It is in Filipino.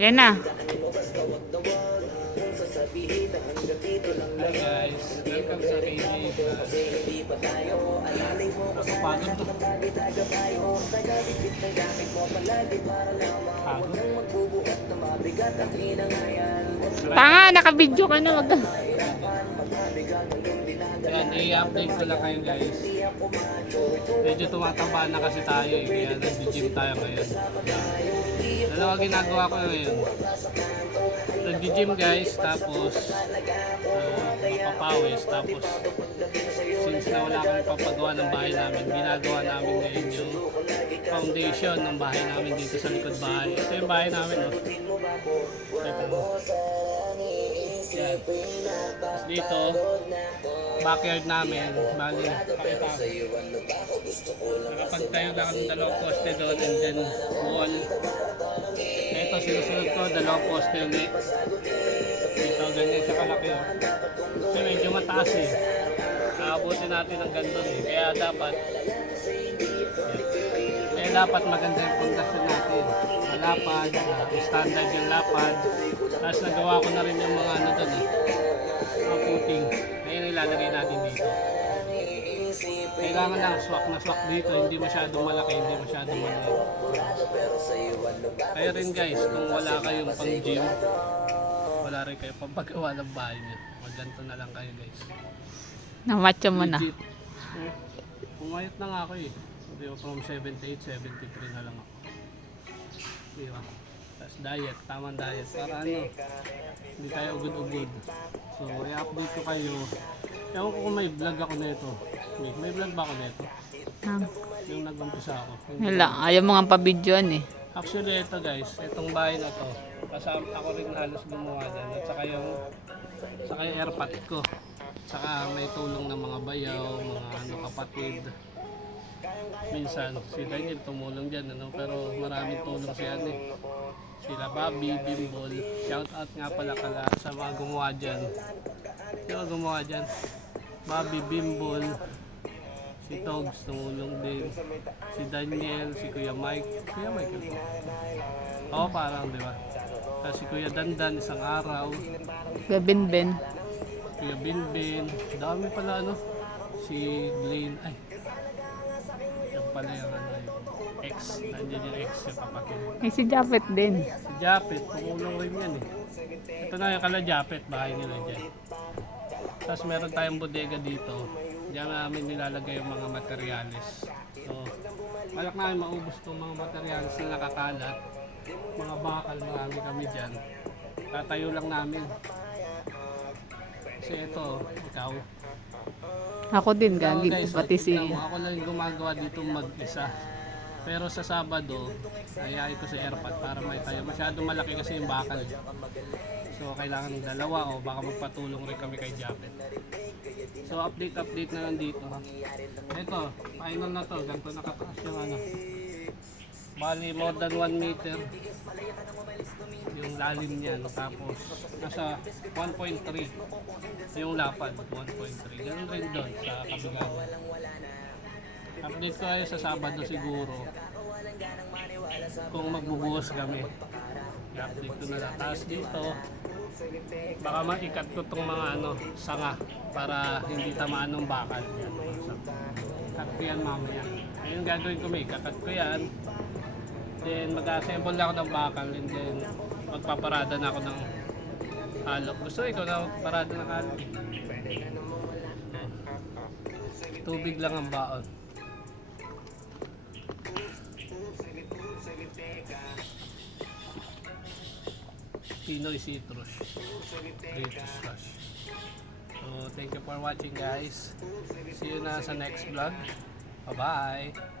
Yan na. Hi guys, welcome sa KD Kapagod to. Pagod. Tanga, nakabidyo ka na. Wag Yan, i-update ko lang kayo guys. Medyo tumataba na kasi tayo eh, kaya nag-gym tayo ngayon. Dalawa ginagawa ko ngayon. Nag-gym guys, tapos uh, mapapawis, tapos since na wala kami papagawa ng bahay namin, ginagawa namin ngayon yung foundation ng bahay namin dito sa likod bahay. Ito yung bahay namin. Oh. Ito. Yan. Dito, backyard namin, bali, pakita ko. Nakapagtayo na kami dalawang poste doon and then wall. Ito, sinusunod ko, dalawang poste ulit. Dito, ganyan siya kalaki. Oh. Kasi medyo mataas eh. Aabutin natin ng ganito eh. Kaya dapat, kaya dapat maganda yung pundasyon natin. Malapad, uh, standard yung lapad. Tapos nagawa ko na rin yung mga ano doon eh. Mga puting. Ngayon ilalagay natin dito. Kailangan lang swak na swak dito, hindi masyadong malaki, hindi masyadong maliit. Kaya rin guys, kung wala kayong pang gym, wala rin kayo pang paggawa ng bahay niyo. Magganto na lang kayo guys. Namacho mo na. Legit. Eh, Pumayot na nga ako eh. Di ba, from 78, 73 na lang ako. Di ba? Tapos diet, tamang diet. Para ano, hindi tayo ugod-ugod. So, i-update ko kayo. Ewan ko kung may vlog ako nito. May, may vlog ba ako nito? Ah, Yung nag-umpisa ako. Wala, ayaw mo nga pabidyoan eh. Actually, ito guys, itong bahay na to, kasama ako rin halos gumawa dyan. At saka yung, saka yung airpot ko. Saka may tulong ng mga bayaw, mga ano, kapatid. Minsan, si Daniel tumulong dyan, ano, pero maraming tulong si ano eh. Sila Bobby, Bimbol. Shout out nga pala kala sa mga gumawa dyan. Sino mga gumawa dyan? Bobby, Bimbol, si Togs tumulong din. Si Daniel, si Kuya Mike. Kuya Mike ano? Oo, parang di ba? Tapos si Kuya Dandan isang araw. Gabin Ben. Kuya Binbin. Dami pala ano. Si Blaine. Ay. Yan pala yung ano yung ex. Nandiyan yung ex sa kapatid. Eh si Japet din. Si Japet, tumulong rin yan eh. Ito na yung kala Japet, bahay nila dyan. Tapos meron tayong bodega dito. Diyan namin nilalagay yung mga materyales. So, balak namin maubos itong mga materyales na nakakalat. Mga bakal, marami kami dyan. Tatayo lang namin. Kasi ito, ikaw. Ako din, gagi. Pati si... ako lang yung gumagawa dito mag-isa. Pero sa Sabado, ayayin ko sa airpot para may tayo. Masyado malaki kasi yung bakal. So kailangan ng dalawa o baka magpatulong rin kami kay Japet. So update update na lang dito. Ito, final na to. Ganito nakataas yung ano. Bali more than 1 meter yung lalim niya. Tapos nasa 1.3 yung lapad. 1.3. Ganun rin doon sa kabila. Update ko kayo sa Sabado siguro kung magbubuhos kami. I-update ko na lang. Dito, baka maikat ko tong mga ano, sanga para hindi tamaan ng bakal. Cut ko yan mamaya. Ayun gagawin ko may kakat ko yan. Then mag-assemble na ako ng bakal and then magpaparada na ako ng halo. Gusto ikaw na parada ng halo. Tubig lang ang baon. Pinoy Citrus. British Rush. So, thank you for watching guys. See you na sa next vlog. Bye-bye!